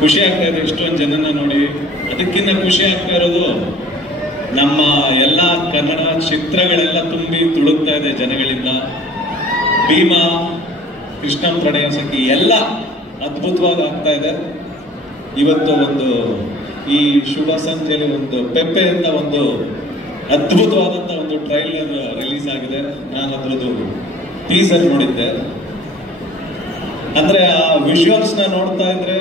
ಖುಷಿ ಆಗ್ತಾ ಇದೆ ಇಷ್ಟೊಂದು ಜನನ ನೋಡಿ. ಅದಕ್ಕಿಂತ ಖುಷಿ ಆಗ್ತಾ ಇರೋದು ನಮ್ಮ ಎಲ್ಲ ಕನ್ನಡ ಚಿತ್ರಗಳೆಲ್ಲ ತುಂಬಿ ತುಳುಕ್ತಾ ಇದೆ ಜನಗಳಿಂದ. ಭೀಮಾ, ಕೃಷ್ಣ ಪ್ರಣಯ ಸಖಿ ಎಲ್ಲ ಅದ್ಭುತವಾಗಿ ಆಗ್ತಾ ಇದೆ. ಇವತ್ತು ಒಂದು ಈ ಶುಭ ಸಂಜೆಯಲ್ಲಿ ಒಂದು ಪೆಪ್ಪೆ ಅಂತ ಒಂದು ಅದ್ಭುತವಾದಂತ ಒಂದು ಟ್ರೈಲರ್ ರಿಲೀಸ್ ಆಗಿದೆ. ನಾನು ಅದ್ರದ್ದು ಟೀಸರ್ ನೋಡಿದ್ದೆ. ಅಂದ್ರೆ ಆ ವಿಜುವಲ್ಸ್ ನ ನೋಡ್ತಾ ಇದ್ರೆ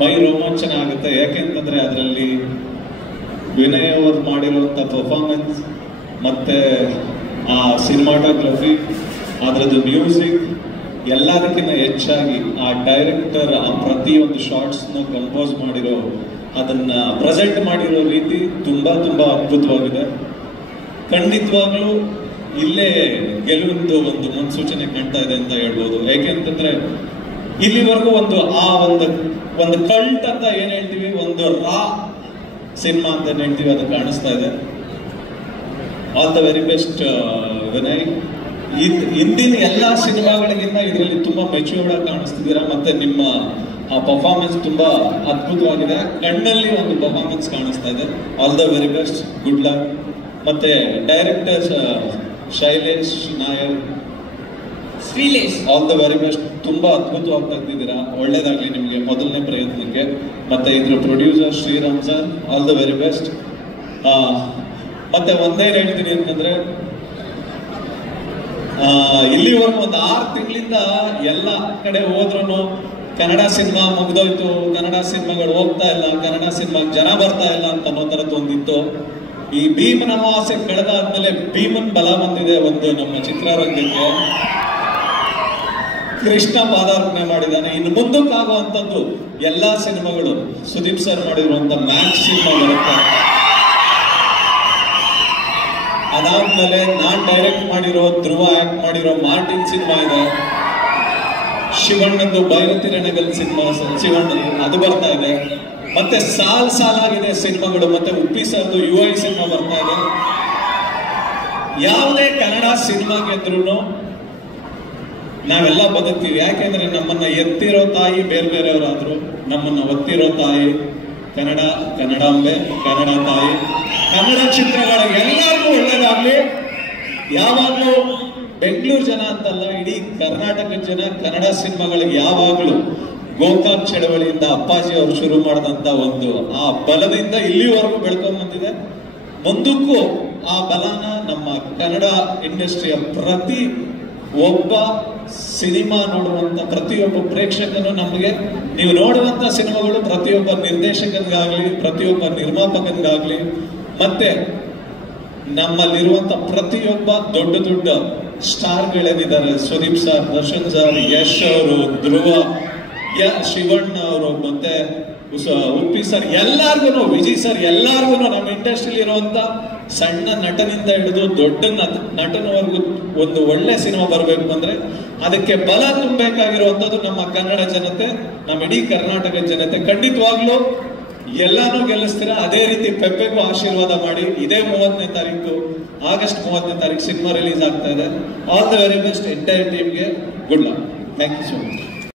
ಮೈ ರೋಮಾಂಚನ ಆಗುತ್ತೆ. ಯಾಕೆಂತಂದ್ರೆ ಅದರಲ್ಲಿ ವಿನಯ್ ಅವರು ಮಾಡಿರುವಂತ ಪರ್ಫಾರ್ಮೆನ್ಸ್, ಮತ್ತೆ ಆ ಸಿನಿಮಾಟೋಗ್ರಫಿ, ಅದರದ್ದು ಮ್ಯೂಸಿಕ್, ಎಲ್ಲದಕ್ಕಿಂತ ಹೆಚ್ಚಾಗಿ ಆ ಡೈರೆಕ್ಟರ್ ಆ ಪ್ರತಿಯೊಂದು ಶಾರ್ಟ್ಸ್ ನ ಕಂಪೋಸ್ ಮಾಡಿರೋ, ಅದನ್ನ ಪ್ರೆಸೆಂಟ್ ಮಾಡಿರೋ ರೀತಿ ತುಂಬಾ ತುಂಬಾ ಅದ್ಭುತವಾಗಿದೆ. ಖಂಡಿತವಾಗ್ಲೂ ಇಲ್ಲೇ ಗೆಲುವಿಂದು ಒಂದು ಮುನ್ಸೂಚನೆ ಕಾಣ್ತಾ ಇದೆ ಅಂತ ಹೇಳ್ಬೋದು. ಯಾಕೆಂತಂದ್ರೆ ಇಲ್ಲಿವರೆಗೂ ಒಂದು ಕಲ್ಟ್ ಅಂತ ಏನ್ ಹೇಳ್ತೀವಿ, ಒಂದು ರಾ ಸಿನಿಮಾ ಅಂತ ಏನ್ ಹೇಳ್ತೀವಿ, ಅದು ಕಾಣಿಸ್ತಾ ಇದೆ. All the very best Vinay. ಹಿಂದಿನ ಎಲ್ಲಾ ಸಿನಿಮಾಗಳಿಗಿಂತ ಇದರಲ್ಲಿ ತುಂಬಾ ಮೆಚ್ಯೂರ್ಡ್ ಆಗಿ ಕಾಣಿಸ್ತಿದ್ದೀರಾ. ಮತ್ತೆ ನಿಮ್ಮ ಆ ಪರ್ಫಾರ್ಮೆನ್ಸ್ ತುಂಬಾ ಅದ್ಭುತವಾಗಿದೆ. ಕಣ್ಣಲ್ಲಿ ಒಂದು ಪರ್ಫಾರ್ಮೆನ್ಸ್ ಕಾಣಿಸ್ತಾ ಇದೆ. All the very best, good luck. ಮತ್ತೆ director Shailesh Nair, all the very best. ತುಂಬಾ ಅದ್ಭುತವಾಗಿ ತೆಗೆದಿದ್ದೀರಾ. ಒಳ್ಳೇದಾಗ್ಲಿ ನಿಮಗೆ ಮೊದಲನೇ ಪ್ರಯತ್ನಕ್ಕೆ. ಮತ್ತೆ ಇದ್ರ producer Sriram sir, all the very best. ಮತ್ತೆ ಒಂದೇ ಹೇಳ್ತೀನಿ ಅಂತಂದ್ರೆ, ಇಲ್ಲಿವರೆಗೂ ಒಂದು 6 ತಿಂಗಳಿಂದ ಎಲ್ಲ ಕಡೆ ಹೋದ್ರು ಕನ್ನಡ ಸಿನಿಮಾ ಮುಗ್ದೋಯ್ತು, ಕನ್ನಡ ಸಿನಿಮಾಗಳು ಹೋಗ್ತಾ ಇಲ್ಲ, ಕನ್ನಡ ಸಿನಿಮಾಗೆ ಜನ ಬರ್ತಾ ಇಲ್ಲ ಅಂತ ಅನ್ನೋ ತರದ್ದು ಒಂದಿತ್ತು. ಈ ಭೀಮನ ಅಮಾವಾಸ್ಯೆ ಕಳೆದಾದ್ಮೇಲೆ ಭೀಮನ್ ಬಲ ಬಂದಿದೆ ಒಂದು ನಮ್ಮ ಚಿತ್ರರಂಗಕ್ಕೆ. ಕೃಷ್ಣ ಪಾದಾರ್ಪಣೆ ಮಾಡಿದ್ದಾನೆ. ಇನ್ನು ಮುಂದಕ್ಕಾಗುವಂಥದ್ದು ಎಲ್ಲಾ ಸಿನಿಮಾಗಳು ಸುದೀಪ್ ಸರ್ ಮಾಡಿರುವಂತ ಮ್ಯಾಚ್ ಸಿನಿಮಾ ಬರುತ್ತೆ. ಅದಾದ್ಮೇಲೆ ನಾನ್ ಡೈರೆಕ್ಟ್ ಮಾಡಿರೋ, ಧ್ರುವ ಆಕ್ಟ್ ಮಾಡಿರೋ ಮಾರ್ಟಿನ್ ಸಿನಿಮಾ ಇದೆ. ಶಿವಣ್ಣಂದು ಭೈರತಿ ರಣಗಲ್ ಸಿನಿಮಾ, ಶಿವಣ್ಣ ಅದು ಬರ್ತಾ ಇದೆ. ಮತ್ತೆ ಸಾಲಾಗಿದೆ ಸಿನಿಮಾಗಳು. ಮತ್ತೆ ಉಪ್ಪಿ ಸರ್ದು UI ಸಿನಿಮಾ ಬರ್ತಾ ಇದೆ. ಯಾವುದೇ ಕನ್ನಡ ಸಿನಿಮಾ ಗೆದ್ರೂ ನಾವೆಲ್ಲ ಬದುಕ್ತೀವಿ. ಯಾಕೆಂದ್ರೆ ನಮ್ಮನ್ನ ಎತ್ತಿರೋ ತಾಯಿ ಬೇರೆ ಬೇರೆಯವರಾದ್ರು, ನಮ್ಮನ್ನ ಒತ್ತಿರೋ ತಾಯಿ ಕನ್ನಡಾಂಬೆ, ಕನ್ನಡ ತಾಯಿ. ಕನ್ನಡ ಚಿತ್ರಗಳ ಎಲ್ಲರಿಗೂ ಒಳ್ಳೇದಾಗ್ಲಿ. ಯಾವಾಗ್ಲೂ ಬೆಂಗಳೂರು ಜನ ಅಂತಲ್ಲ, ಇಡೀ ಕರ್ನಾಟಕದ ಜನ ಕನ್ನಡ ಸಿನಿಮಾಗಳಿಗೆ ಯಾವಾಗ್ಲೂ ಗೋಕಾಕ್ ಚಳವಳಿಯಿಂದ ಅಪ್ಪಾಜಿ ಅವರು ಶುರು ಮಾಡಿದಂತ ಒಂದು ಆ ಬಲದಿಂದ ಇಲ್ಲಿವರೆಗೂ ಬೆಳ್ಕೊಂಡ್ ಬಂದಿದೆ. ಮುಂದಕ್ಕೂ ಆ ಬಲನ ನಮ್ಮ ಕನ್ನಡ ಇಂಡಸ್ಟ್ರಿಯ ಪ್ರತಿ ಒಬ್ಬ ಸಿನಿಮಾ ನೋಡುವಂತ ಪ್ರತಿಯೊಬ್ಬ ಪ್ರೇಕ್ಷಕನು, ನಮಗೆ ನೀವು ನೋಡುವಂತ ಸಿನಿಮಾಗಳು ಪ್ರತಿಯೊಬ್ಬ ನಿರ್ದೇಶಕನಿಗಾಗ್ಲಿ, ಪ್ರತಿಯೊಬ್ಬ ನಿರ್ಮಾಪಕನಿಗಾಗ್ಲಿ, ಮತ್ತೆ ನಮ್ಮಲ್ಲಿರುವಂತ ಪ್ರತಿಯೊಬ್ಬ ದೊಡ್ಡ ದೊಡ್ಡ ಸ್ಟಾರ್ಗಳೇನಿದ್ದಾರೆ, ಸುದೀಪ್ ಸರ್, ದರ್ಶನ್ ಸರ್, ಯಶ್ ಅವರು, ಧ್ರುವ, ಶಿವಣ್ಣ ಅವರು, ಮತ್ತೆ ಉಪ್ಪಿ ಸರ್, ಎಲ್ಲಾರ್ಗು, ವಿಜಯ್ ಸರ್, ಎಲ್ಲಾರ್ಗು ನಮ್ಮ ಇಂಡಸ್ಟ್ರಿಯಲ್ಲಿ ಇರುವಂತ ಸಣ್ಣ ನಟನಿಂದ ಹಿಡಿದು ದೊಡ್ಡ ನಟನವರೆಗೂ ಒಂದು ಒಳ್ಳೆ ಸಿನಿಮಾ ಬರಬೇಕು ಅಂದ್ರೆ ಅದಕ್ಕೆ ಬಲ ತುಂಬಬೇಕಾಗಿರುವಂತದ್ದು ನಮ್ಮ ಕನ್ನಡ ಜನತೆ, ನಮ್ಮ ಇಡೀ ಕರ್ನಾಟಕ ಜನತೆ. ಖಂಡಿತವಾಗ್ಲೂ ಎಲ್ಲಾನು ಗೆಲ್ಲಿಸ್ತೀರಾ. ಅದೇ ರೀತಿ ಪೆಪ್ಪೆಗೂ ಆಶೀರ್ವಾದ ಮಾಡಿ. ಇದೇ 30ನೇ ತಾರೀಕು, ಆಗಸ್ಟ್ 30ನೇ ತಾರೀಕು ಸಿನಿಮಾ ರಿಲೀಸ್ ಆಗ್ತಾ ಇದೆ. All the very best entire ಟೀಮ್ಗೆ. Good luck. Thank you so much.